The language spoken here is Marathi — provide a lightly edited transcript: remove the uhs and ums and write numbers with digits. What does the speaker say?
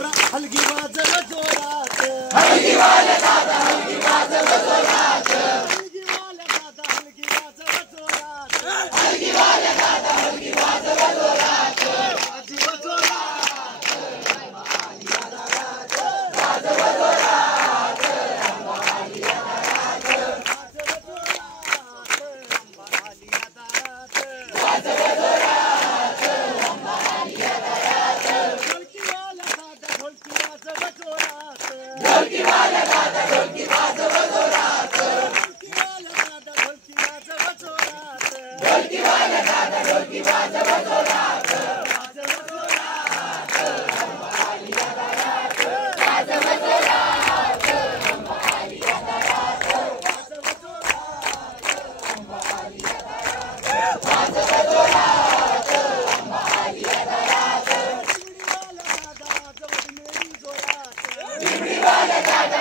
हलगी वाजव जोरात हलगी वाले दादा हलगी वाजव जोरात हलगी वाले दादा हलगी वाजव जोरात हलगी वाले दादा हलगी वाजव जोरात वाजव जोरात वाजव जोरात वाजव जोरात ढोलकी वाले दादा ढोलकी वाजव जोरात ढोलकी वाले दादा ढोलकी वाजव जोरात ढोलकी वाले दादा ढोलकी वाजव जोरात ढोलकी वाले दादा ढोलकी वाजव जोरात वाजव जोरात वाजव जोरात वाजव जोरात वाजव जोरात चिमणी वाले दादा वाजव मेरी जोरात चिमणी वाले दादा